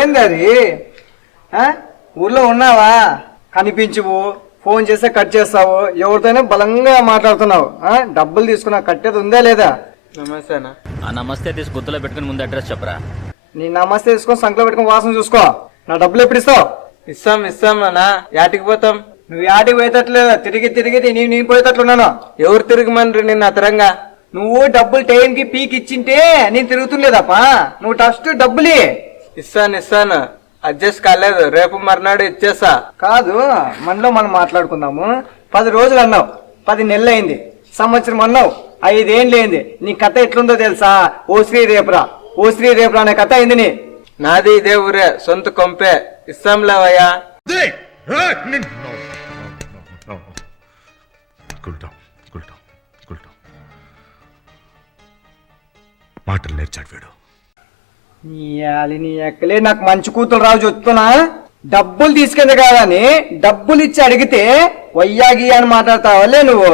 ఏంది అది? ఊర్లో ఉన్నావా? కనిపించువు, ఫోన్ చేస్తే కట్ చేస్తావు, ఎవరితోనే బలంగా మాట్లాడుతున్నావు. డబ్బులు తీసుకున్నా కట్టేది ఉందా లేదా? నమస్తేనా. ఆ నమస్తే తీసి గుర్తులో పెట్టుకుని ముందు అడ్రస్ చెప్పరా. నీ నమస్తే తీసుకొని సంకలో పెట్టుకుని వాసన చూసుకో. నా డబ్బులు ఎప్పుడు ఇస్తావు? ఇస్తాం అన్నా. యాటికి పోతాం? నువ్వు యాటికి పోయేటట్లేదు, తిరిగి తిరిగి నేను పోయేటట్లున్నాను. ఎవరు తిరగమని నిన్న అతరంగా? నువ్వు డబ్బులు టైంకి పీక్ ఇచ్చింటే నేను తిరుగుతులేదప్పా. నువ్వు ఫస్ట్ డబ్బులు ఇస్తాను. అడ్జస్ట్ కాలేదు, రేపు మర్నాడు ఇచ్చేస్తా. కాదు, మనలో మనం మాట్లాడుకుందాము. 10 రోజులు అన్నావు, 10 నెలలు అయింది, సంవత్సరం అన్నావు, 5 ఏళ్ళు అయింది. నీ కథ ఎట్లుందో తెలుసా? ఓ శ్రీ రేపురా అనే కథ అయింది నీ. నాది ఇదే ఊరే, సొంత కొంపే. ఇస్తాంలేవయ్యా. మాటలు నేర్చాడు వీడు. నీ ఎక్కలే నాకు మంచి కూతురు రావు చెప్తున్నా. డబ్బులు తీసుకెళ్ళి కాదని డబ్బులు ఇచ్చి అడిగితే వయ్యాగి అని మాట్లాడతావాలే నువ్వు.